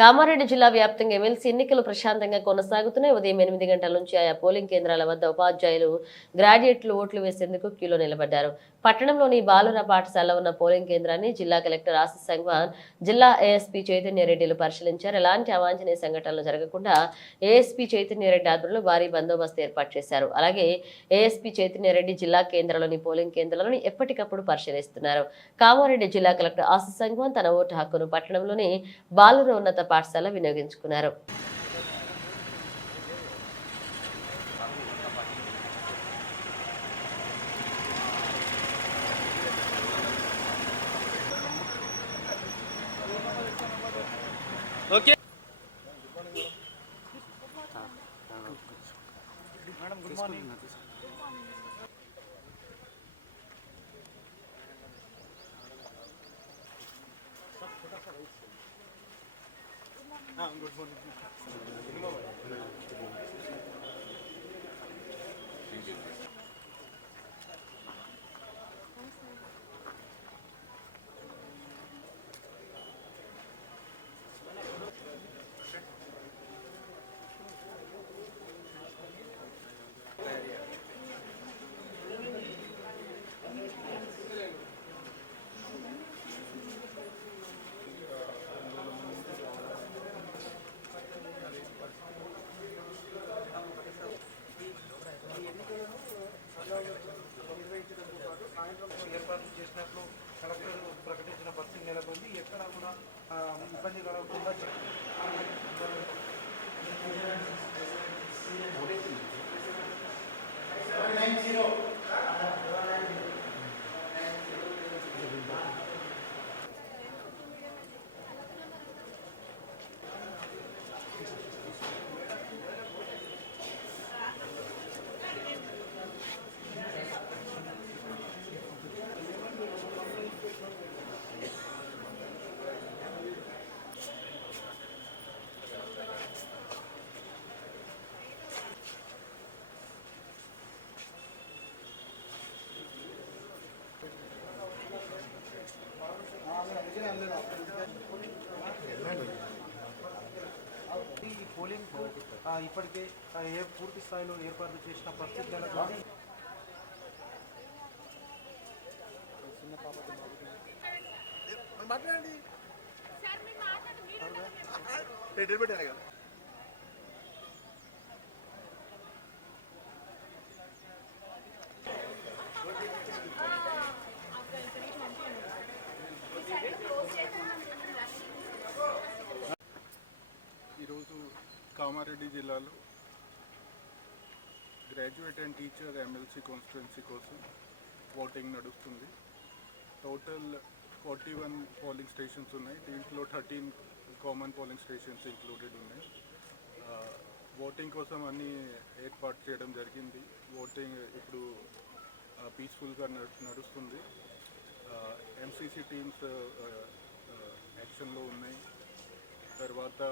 కామారెడ్డి జిల్లా వ్యాప్తంగా ఎమ్మెల్సీ ఎన్నికలు ప్రశాంతంగా కొనసాగుతున్నాయి. ఉదయం 8 గంటల నుంచి ఆయా పోలింగ్ కేంద్రాల వద్ద ఉపాధ్యాయులు, గ్రాడ్యుయేట్లు ఓట్లు వేసేందుకు క్యూలో నిలబడ్డారు. పట్టణంలోని బాలుర పాఠశాలలో ఉన్న పోలింగ్ కేంద్రాన్ని జిల్లా కలెక్టర్ ఆశీస్ సంగ్వాన్, జిల్లా ఏఎస్పీ చైతన్యరెడ్డిలు పరిశీలించారు. ఎలాంటి అవాంఛనీయ సంఘటనలు జరగకుండా ఏఎస్పీ చైతన్యరెడ్డి ఆధ్వర్యంలో భారీ బందోబస్తు ఏర్పాటు చేశారు. అలాగే ఏఎస్పీ చైతన్యరెడ్డి జిల్లా కేంద్రంలోని పోలింగ్ కేంద్రాలను ఎప్పటికప్పుడు పరిశీలిస్తున్నారు. కామారెడ్డి జిల్లా కలెక్టర్ ఆశీస్ సంగ్వాన్ తన ఓటు హక్కును పట్టణంలోని బాలుర ఉన్నత పాఠశాల వినియోగించుకున్నారు. Okay madam, good morning. Good morning. ఏర్పాట్లు చేసినట్లు కలెక్టర్ ప్రకటించిన పరిస్థితి నెలకొంది. ఎక్కడ కూడా ఇబ్బంది కలగకుండా ఈ పోలింగ్ ఇప్పటికే పూర్తి స్థాయిలో ఏర్పాటు చేసిన పరిస్థితి నెలకొంది. ఈరోజు కామారెడ్డి జిల్లాలో graduate and teacher MLC constituency కోసం ఓటింగ్ నడుస్తుంది. టోటల్ 41 పోలింగ్ స్టేషన్స్ ఉన్నాయి. దీంట్లో 13 కామన్ పోలింగ్ స్టేషన్స్ ఇంక్లూడెడ్ ఉన్నాయి. ఓటింగ్ కోసం అన్నీ ఏర్పాటు చేయడం జరిగింది. ఓటింగ్ ఇప్పుడు పీస్ఫుల్గా నడుస్తుంది. ఎంసీసీ టీమ్స్ యాక్షన్లో ఉన్నాయి. తర్వాత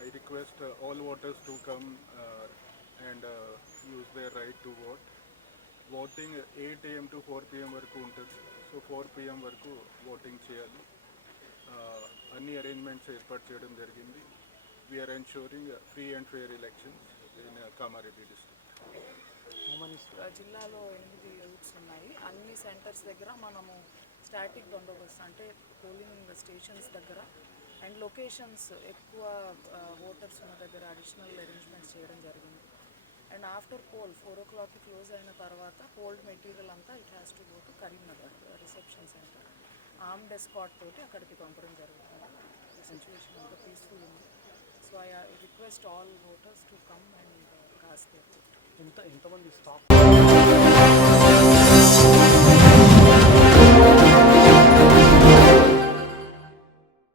I request all voters to come and use their right to vote. Voting 8 AM to 4 PM వరకు ఉంటుంది. సో 4 PM వరకు ఓటింగ్ చేయాలి. అన్ని అరేంజ్మెంట్స్ ఏర్పాటు చేయడం జరిగింది. We're ensuring free and fair elections in Kamareddy district. జిల్లాలో 8 రూట్స్ ఉన్నాయి. అన్ని సెంటర్స్ దగ్గర మనము స్టాటిక్ బందోబస్తు అంటే పోలింగ్ స్టేషన్స్ దగ్గర అండ్ లొకేషన్స్ ఎక్కువ ఓటర్స్ ఉన్న దగ్గర అడిషనల్ అరేంజ్మెంట్స్ చేయడం జరిగింది. అండ్ ఆఫ్టర్ పోల్ 4 o'clockకి క్లోజ్ అయిన తర్వాత పోల్డ్ మెటీరియల్ అంతా it has to go to Karimnagar reception centre. Armed escort తోటి అక్కడికి పంపడం జరుగుతుంది. సిచ్యువేషన్ అంతా పీస్ఫుల్ ఉంది. So I request all voters to come and cast their vote. ఎంతమంది స్టాఫ్